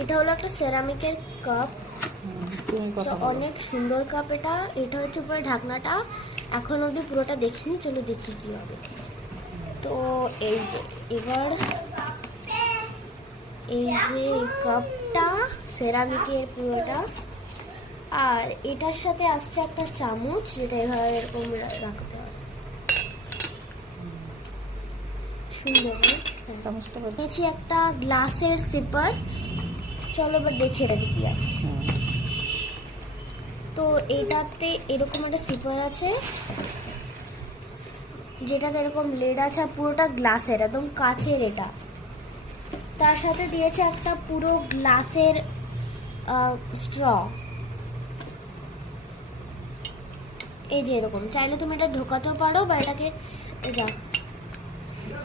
এটা হলো একটা সেরামিকের কাপ, অনেক সুন্দর কাপ। এটা হচ্ছে উপরে ঢাকনাটা, এখন অবধি পুরোটা দেখিনি, চলো দেখি কি হবে। তো এই যে এবার এই যে কাপটা সেরামিকের পুরোটা, আর এটার সাথে আসছে একটা চামচ, যেটা এভাবে এরকম রাখতে হয়। সুন্দর চামচটা নিয়েছি, একটা গ্লাসের সিপার। চলো এবার দেখি এটাতে কি আছে। তো এটাতে এরকম একটা সিপার আছে, যেটাতে এরকম লেড আছে, পুরোটা গ্লাসের, একদম কাচের। এটা তার সাথে দিয়েছে একটা পুরো গ্লাসের স্ট্র। এই যে এরকম, চাইলে তুমি এটা ঢোকাতেও পারো বা এটাকে যা